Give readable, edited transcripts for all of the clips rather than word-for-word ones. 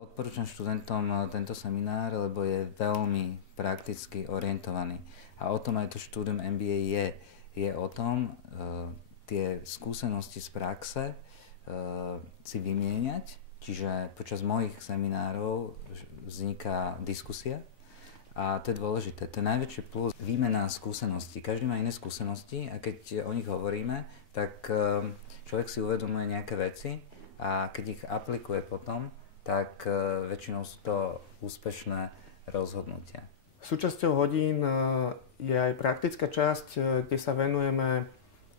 Odporúčam študentom tento seminár, lebo je veľmi prakticky orientovaný. A o tom aj to štúdium MBA je. Je o tom tie skúsenosti z praxe si vymieňať. Čiže počas mojich seminárov vzniká diskusia. A to je dôležité. To je najväčší plus. Výmena skúseností. Každý má iné skúsenosti a keď o nich hovoríme, tak človek si uvedomuje nejaké veci a keď ich aplikuje potom, tak väčšinou sú to úspešné rozhodnutia. Súčasťou hodín je aj praktická časť, kde sa venujeme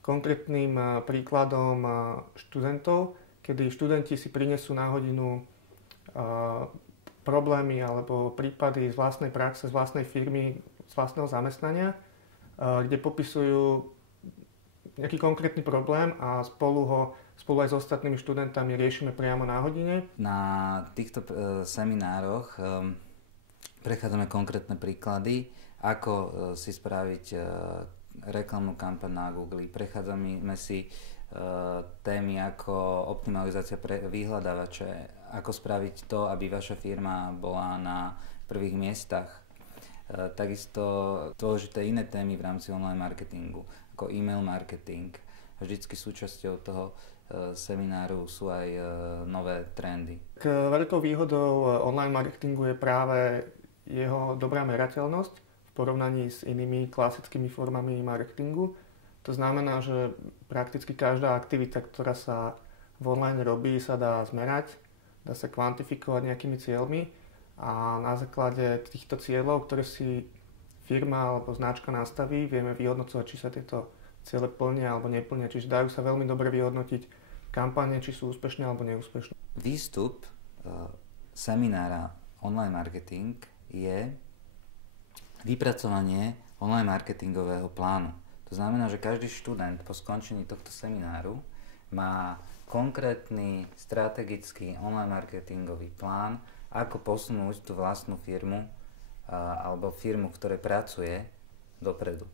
konkrétnym príkladom študentov, kedy študenti si prinesú na hodinu problémy alebo prípady z vlastnej praxe, z vlastnej firmy, z vlastného zamestnania, kde popisujú nejaký konkrétny problém a spolu aj s ostatnými študentami riešime priamo na hodine. Na týchto seminároch prechádzame konkrétne príklady, ako si spraviť reklamnú kampaň na Google. Prechádzame si témy ako optimalizácia pre vyhľadávače, ako spraviť to, aby vaša firma bola na prvých miestach. Takisto dôležité iné témy v rámci online marketingu, ako e-mail marketing. Vždycky súčasťou toho semináru sú aj nové trendy. Veľkou výhodou online marketingu je práve jeho dobrá merateľnosť v porovnaní s inými klasickými formami marketingu. To znamená, že prakticky každá aktivita, ktorá sa v online robí, sa dá zmerať, dá sa kvantifikovať nejakými cieľmi a na základe týchto cieľov, ktoré si firma alebo značka nastaví, vieme vyhodnocovať, či sa tieto ciele plnia alebo neplnia. Čiže dajú sa veľmi dobre vyhodnotiť kampane, či sú úspešné alebo neúspešné. Výstup seminára online marketing je vypracovanie online marketingového plánu. To znamená, že každý študent po skončení tohto semináru má konkrétny strategický online marketingový plán, ako posunúť tú vlastnú firmu alebo firmu, v ktorej pracuje, dopredu.